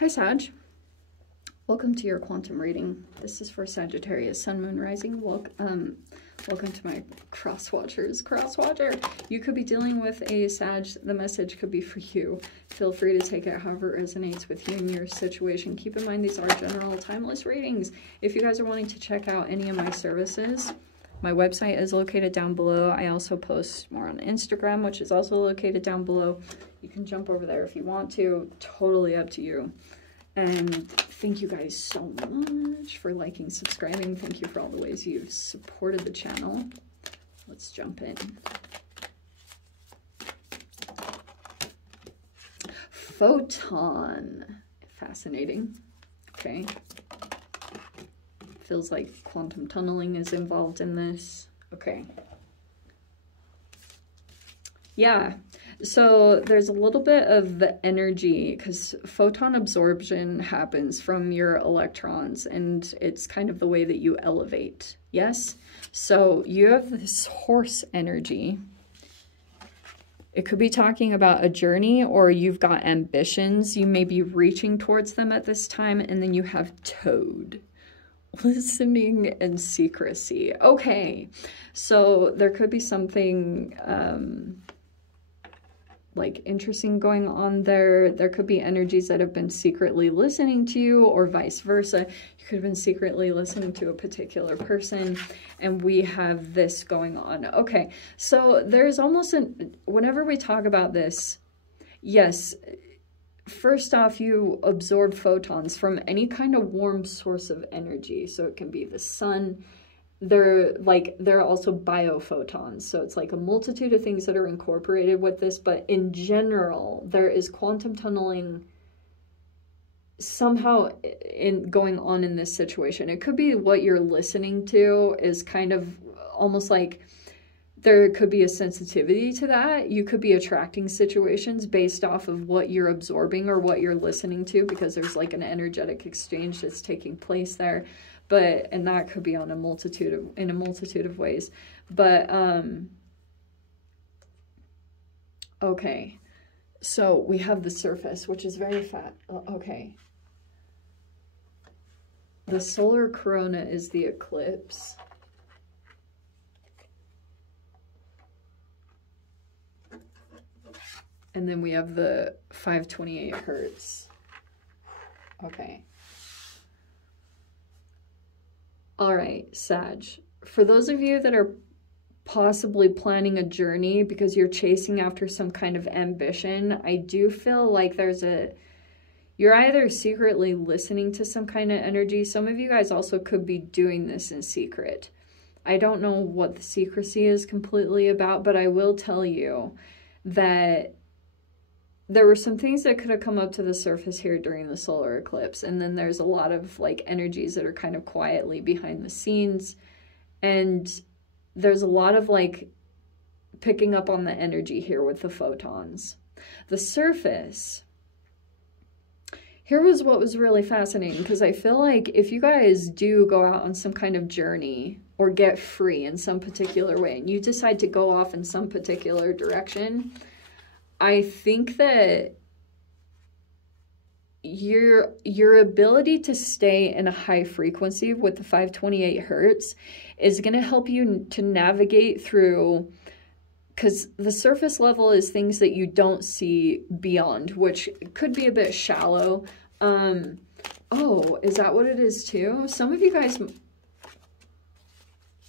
Hi Sag, welcome to your quantum reading. This is for Sagittarius, Sun, Moon, Rising. Welcome to my crosswatcher. You could be dealing with a Sag. The message could be for you. Feel free to take it however it resonates with you and your situation. Keep in mind these are general, timeless readings. If you guys are wanting to check out any of my services, my website is located down below. I also post more on Instagram, which is also located down below. You can jump over there if you want to. Totally up to you. And thank you guys so much for liking, subscribing. Thank you for all the ways you've supported the channel. Let's jump in. Photon. Fascinating. Okay. Feels like quantum tunneling is involved in this. Okay. Yeah. So there's a little bit of the energy because photon absorption happens from your electrons and it's kind of the way that you elevate. Yes? So you have this horse energy. It could be talking about a journey or you've got ambitions. You may be reaching towards them at this time. And then you have toad. Listening and secrecy. Okay. So there could be something like interesting going on there. There could be energies that have been secretly listening to you or vice versa. You could have been secretly listening to a particular person and we have this going on. Okay, so there's almost whenever we talk about this, yes, first off, you absorb photons from any kind of warm source of energy. So it can be the sun. They're also biophotons, so it's like a multitude of things that are incorporated with this, but in general there is quantum tunneling somehow going on in this situation. It could be what you're listening to is kind of almost like there could be a sensitivity to that. You could be attracting situations based off of what you're absorbing or what you're listening to, because there's like an energetic exchange that's taking place there. But, and that could be on in a multitude of ways. But, okay. So we have the surface, which is very fat. Okay. The solar corona is the eclipse. And then we have the 528 hertz. Okay. All right, Sag. For those of you that are possibly planning a journey because you're chasing after some kind of ambition, I do feel like you're either secretly listening to some kind of energy. Some of you guys also could be doing this in secret. I don't know what the secrecy is completely about, but I will tell you that there were some things that could have come up to the surface here during the solar eclipse. And then there's a lot of like energies that are kind of quietly behind the scenes. And there's a lot of like picking up on the energy here with the photons. The surface. Here was what was really fascinating, because I feel like if you guys do go out on some kind of journey or get free in some particular way and you decide to go off in some particular direction, I think that your ability to stay in a high frequency with the 528 hertz is going to help you to navigate through, because the surface level is things that you don't see beyond, which could be a bit shallow. Oh, is that what it is too? Some of you guys...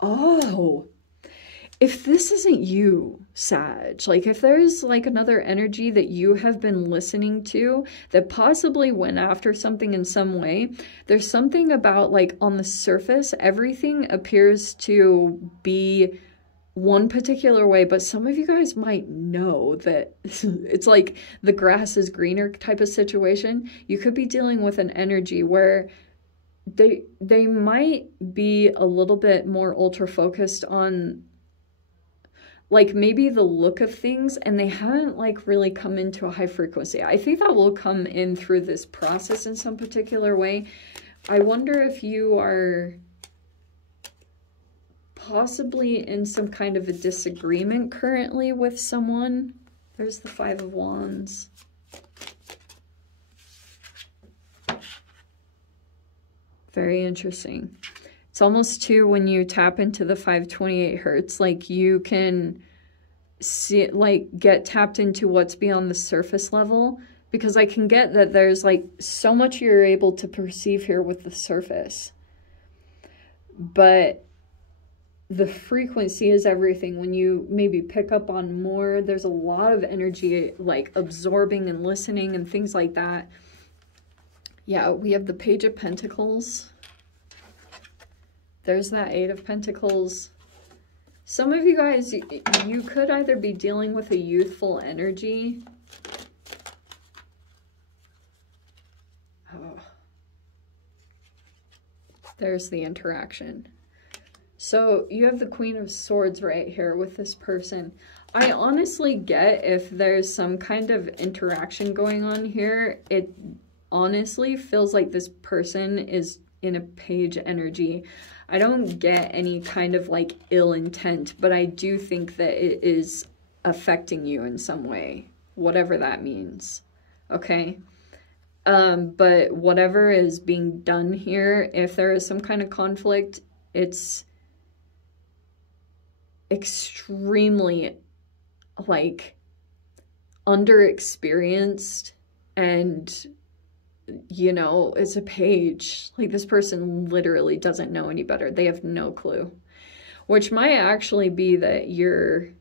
Oh... If this isn't you, Sag, like if there's like another energy that you have been listening to that possibly went after something in some way, there's something about like on the surface, everything appears to be one particular way, but some of you guys might know that it's like the grass is greener type of situation. You could be dealing with an energy where they might be a little bit more ultra focused on like maybe the look of things, and they haven't like really come into a high frequency. I think that will come in through this process in some particular way. I wonder if you are possibly in some kind of a disagreement currently with someone. There's the 5 of Wands. Very interesting. It's almost too, when you tap into the 528 hertz, like you can see, like, get tapped into what's beyond the surface level, because I can get that there's like so much you're able to perceive here with the surface, but the frequency is everything. When you maybe pick up on more, there's a lot of energy like absorbing and listening and things like that. Yeah, we have the Page of Pentacles. There's that Eight of Pentacles. Some of you guys, you could either be dealing with a youthful energy. Oh. There's the interaction. So you have the Queen of Swords right here with this person. I honestly get if there's some kind of interaction going on here. It honestly feels like this person is in a page energy. I don't get any kind of like ill intent, but I do think that it is affecting you in some way, whatever that means. Okay? But whatever is being done here, if there is some kind of conflict, it's extremely like underexperienced, and you know, it's a page. Like, this person literally doesn't know any better. They have no clue, which might actually be that you're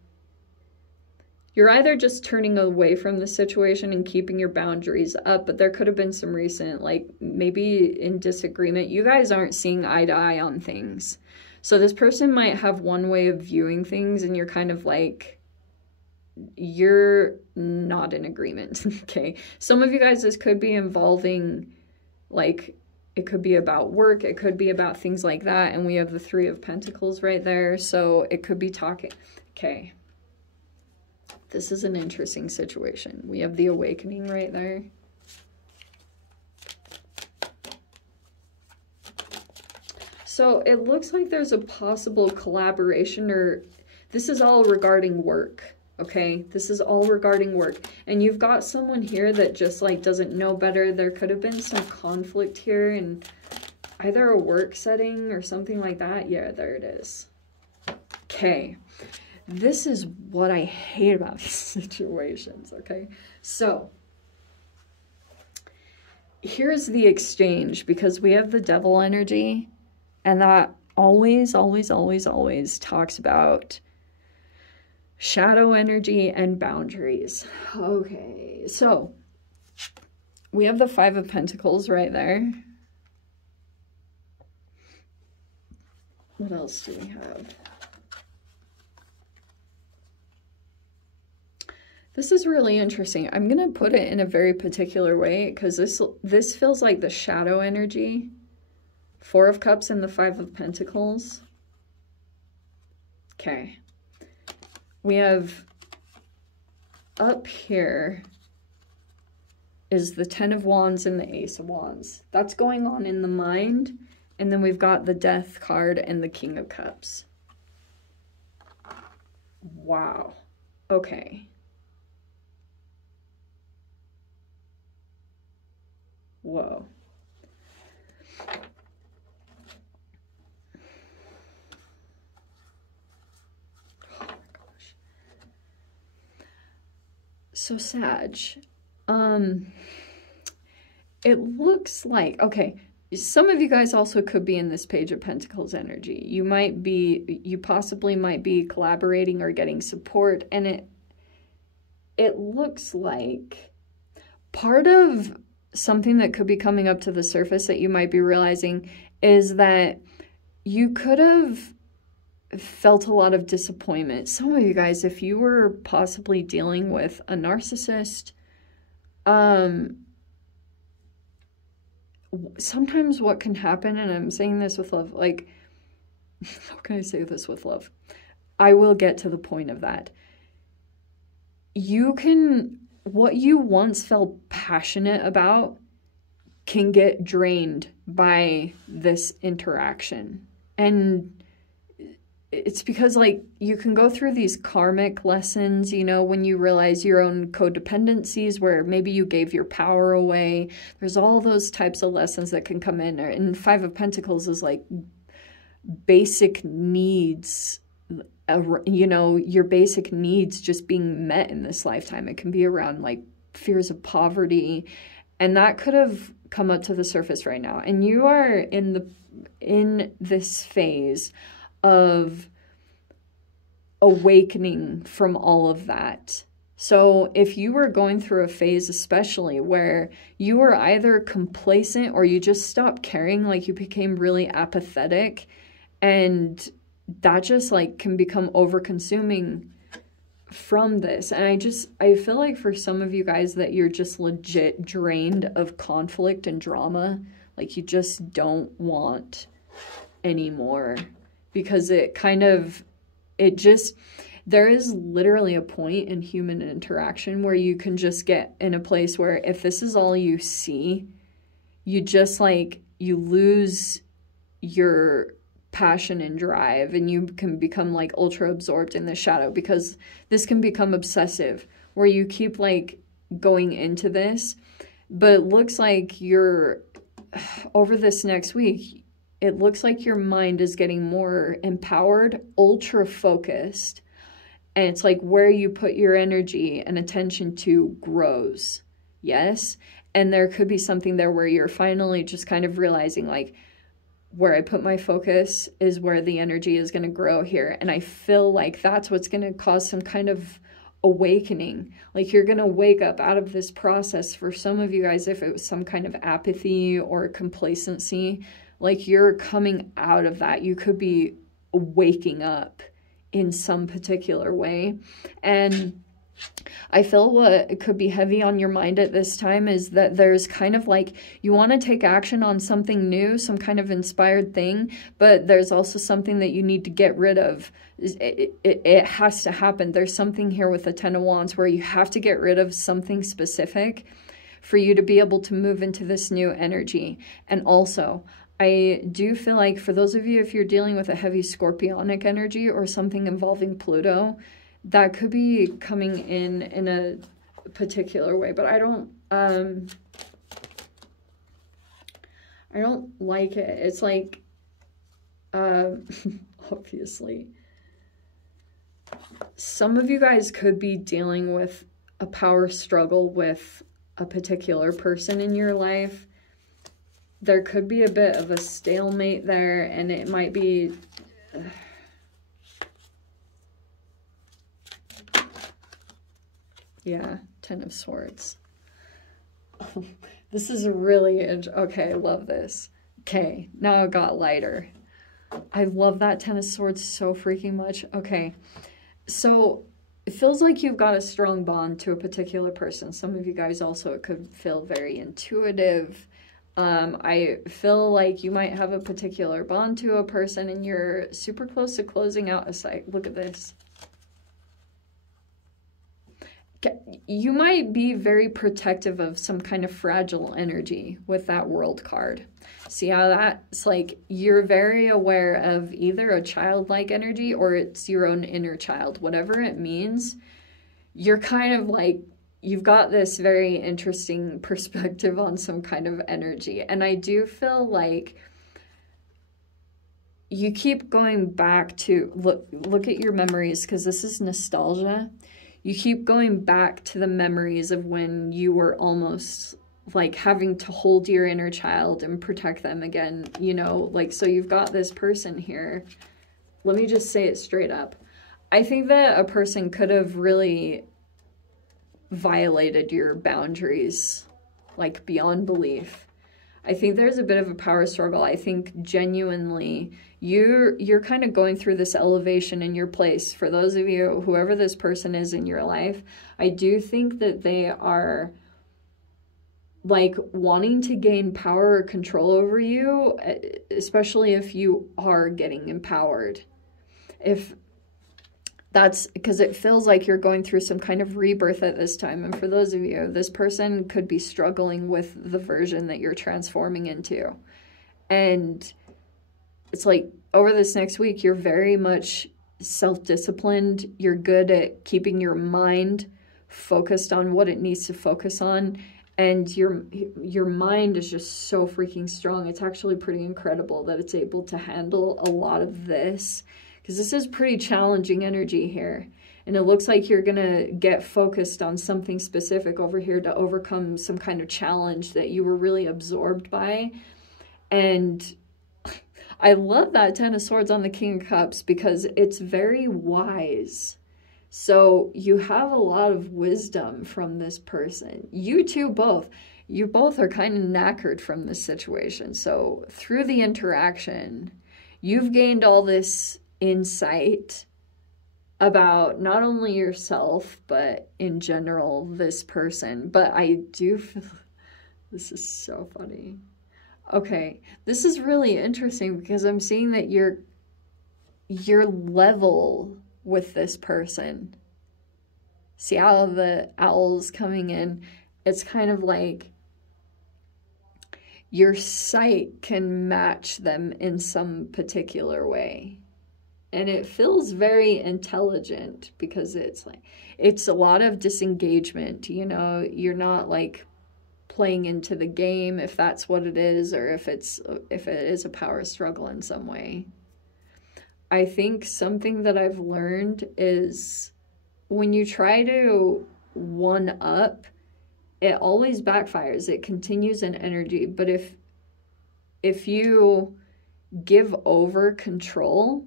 either just turning away from the situation and keeping your boundaries up, but there could have been some recent, like, maybe in disagreement. You guys aren't seeing eye to eye on things. So this person might have one way of viewing things, and you're kind of like, you're not in agreement. Okay. Some of you guys, this could be involving, like, it could be about work. It could be about things like that. And we have the Three of Pentacles right there. So it could be talking. Okay. This is an interesting situation. We have the Awakening right there. So it looks like there's a possible collaboration, or this is all regarding work, okay? This is all regarding work. And you've got someone here that just like doesn't know better. There could have been some conflict here in either a work setting or something like that. Yeah, there it is. Okay. This is what I hate about these situations, okay? So here's the exchange, because we have the Devil energy. And that always, always, always, always talks about shadow energy and boundaries. Okay, so we have the Five of Pentacles right there. What else do we have? This is really interesting. I'm going to put it in a very particular way, because this feels like the shadow energy. Four of Cups and the Five of Pentacles. Okay. We have up here is the Ten of Wands and the Ace of Wands. That's going on in the mind. And then we've got the Death card and the King of Cups. Wow. Okay. Whoa. So Sag, it looks like, okay, some of you guys also could be in this Page of Pentacles energy. You possibly might be collaborating or getting support, and it looks like part of something that could be coming up to the surface that you might be realizing is that you could have felt a lot of disappointment. Some of you guys, if you were possibly dealing with a narcissist, sometimes what can happen, and I'm saying this with love, like, how can I say this with love? I will get to the point of that. What you once felt passionate about can get drained by this interaction. And it's because like you can go through these karmic lessons, you know, when you realize your own codependencies where maybe you gave your power away. There's all those types of lessons that can come in. And Five of Pentacles is like basic needs, you know, your basic needs just being met in this lifetime. It can be around like fears of poverty, and that could have come up to the surface right now. And you are in this phase of awakening from all of that. So if you were going through a phase especially where you were either complacent or you just stopped caring, like you became really apathetic, and that just like can become over consuming from this. And I feel like for some of you guys that you're just legit drained of conflict and drama. Like you just don't want anymore, because there is literally a point in human interaction where you can just get in a place where if this is all you see, you just like, you lose your passion and drive, and you can become like ultra absorbed in the shadow, because this can become obsessive where you keep like going into this. But it looks like you're over this next week, it looks like your mind is getting more empowered, ultra focused, and it's like where you put your energy and attention to grows. Yes. And there could be something there where you're finally just kind of realizing like, where I put my focus is where the energy is going to grow here. And I feel like that's what's going to cause some kind of awakening. Like you're going to wake up out of this process. For some of you guys, if it was some kind of apathy or complacency, like you're coming out of that. You could be waking up in some particular way. And I feel what could be heavy on your mind at this time is that there's kind of like, you want to take action on something new, some kind of inspired thing, but there's also something that you need to get rid of. It has to happen. There's something here with the Ten of Wands where you have to get rid of something specific for you to be able to move into this new energy. And also, I do feel like for those of you, if you're dealing with a heavy scorpionic energy or something involving Pluto, that could be coming in a particular way, but I don't like it. It's like, obviously, some of you guys could be dealing with a power struggle with a particular person in your life. There could be a bit of a stalemate there, and it might be... yeah, Ten of Swords. This is really... okay, I love this. Okay, now it got lighter. I love that Ten of Swords so freaking much. Okay, so it feels like you've got a strong bond to a particular person. Some of you guys also, it could feel very intuitive. I feel like you might have a particular bond to a person and you're super close to closing out a cycle. Look at this. You might be very protective of some kind of fragile energy with that World card. See how that's like, you're very aware of either a childlike energy or it's your own inner child. Whatever it means, you're kind of like, you've got this very interesting perspective on some kind of energy. And I do feel like you keep going back to, look at your memories, because this is nostalgia. You keep going back to the memories of when you were almost like having to hold your inner child and protect them again, you know, like, so you've got this person here. Let me just say it straight up. I think that a person could have really violated your boundaries, like beyond belief. I think there's a bit of a power struggle. I think genuinely you're kind of going through this elevation in your place. For those of you, whoever this person is in your life, I do think that they are like wanting to gain power or control over you, especially if you are getting empowered. If that's because it feels like you're going through some kind of rebirth at this time. And for those of you, this person could be struggling with the version that you're transforming into. And it's like over this next week, you're very much self-disciplined. You're good at keeping your mind focused on what it needs to focus on. And your mind is just so freaking strong. It's actually pretty incredible that it's able to handle a lot of this, because this is pretty challenging energy here. And it looks like you're going to get focused on something specific over here to overcome some kind of challenge that you were really absorbed by. And I love that Ten of Swords on the King of Cups because it's very wise. So you have a lot of wisdom from this person. You two both. You both are kind of knackered from this situation. So through the interaction, you've gained all this insight about not only yourself, but in general, this person. But I do feel... This is so funny. Okay, this is really interesting because I'm seeing that you're level with this person. See how the owl's coming in? It's kind of like your sight can match them in some particular way. And it feels very intelligent because it's like, it's a lot of disengagement, you know, you're not like playing into the game, if that's what it is, or if it is a power struggle in some way. I think something that I've learned is when you try to one up, it always backfires. It continues in energy. But if you give over control,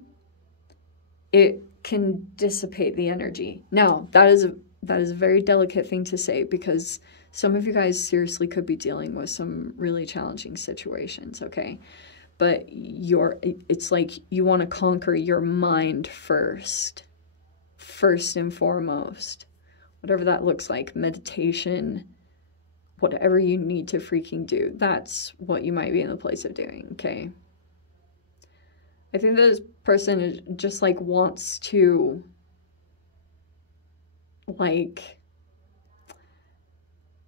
it can dissipate the energy. Now, that is a very delicate thing to say because some of you guys seriously could be dealing with some really challenging situations, okay? But it's like you want to conquer your mind first and foremost. Whatever that looks like, meditation, whatever you need to freaking do, that's what you might be in the place of doing, okay? I think this person is just like wants to, like,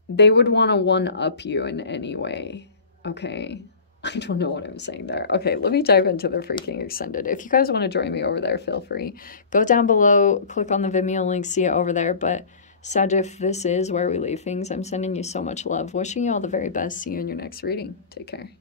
they would want to one-up you in any way, okay? I don't know what I'm saying there. Okay, let me dive into the freaking extended. If you guys want to join me over there, feel free. Go down below, click on the Vimeo link, see it over there. But Sag, if this is where we leave things, I'm sending you so much love. Wishing you all the very best. See you in your next reading. Take care.